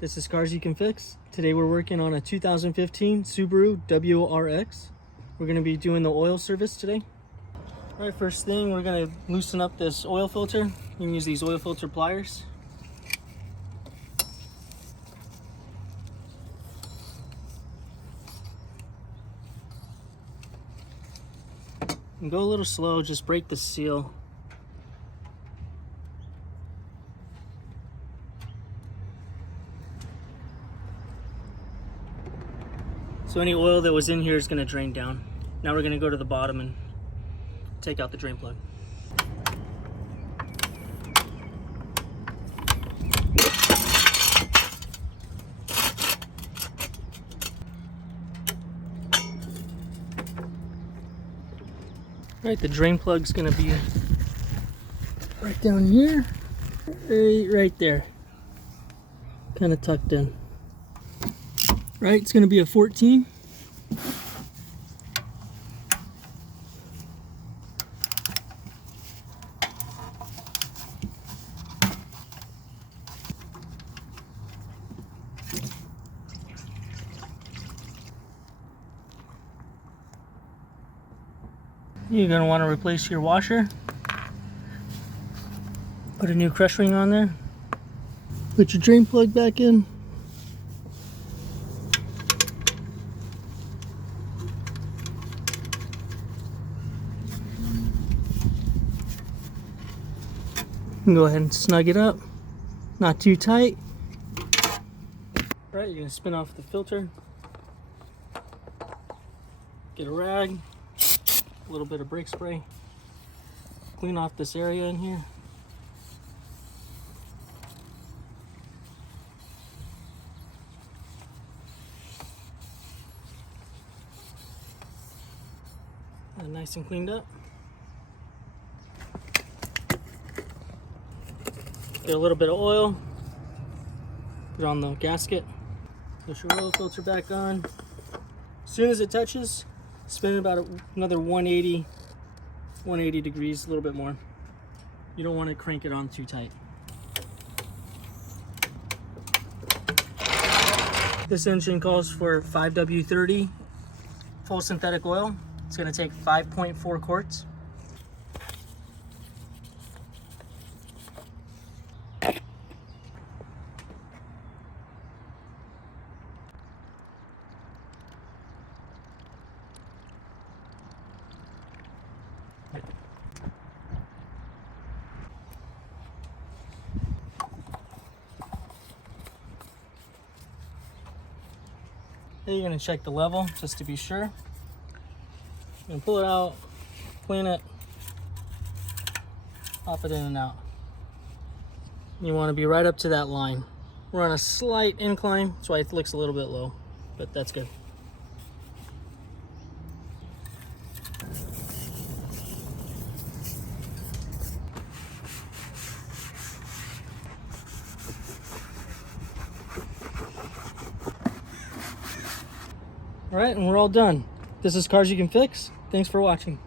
This is Cars You Can Fix. Today we're working on a 2015 Subaru WRX. We're going to be doing the oil service today. All right, first thing, we're going to loosen up this oil filter. You can use these oil filter pliers. And go a little slow, just break the seal. So any oil that was in here is going to drain down. Now we're going to go to the bottom and take out the drain plug. Right, the drain plug's going to be right down here, right there, kind of tucked in. Right, it's going to be a 14. You're going to want to replace your washer. Put a new crush ring on there. Put your drain plug back in. Go ahead and snug it up, not too tight. Right, you're going to spin off the filter, get a rag, a little bit of brake spray, clean off this area in here. And nice and cleaned up. Get a little bit of oil, put it on the gasket, push your oil filter back on. As soon as it touches, spin about another 180 degrees, a little bit more. You don't want to crank it on too tight. This engine calls for 5W30 full synthetic oil. It's going to take 5.4 quarts. Then you're going to check the level just to be sure. You're going to pull it out, clean it, pop it in and out. You want to be right up to that line. We're on a slight incline, that's why it looks a little bit low, but that's good. All right, and we're all done. This is Cars You Can Fix. Thanks for watching.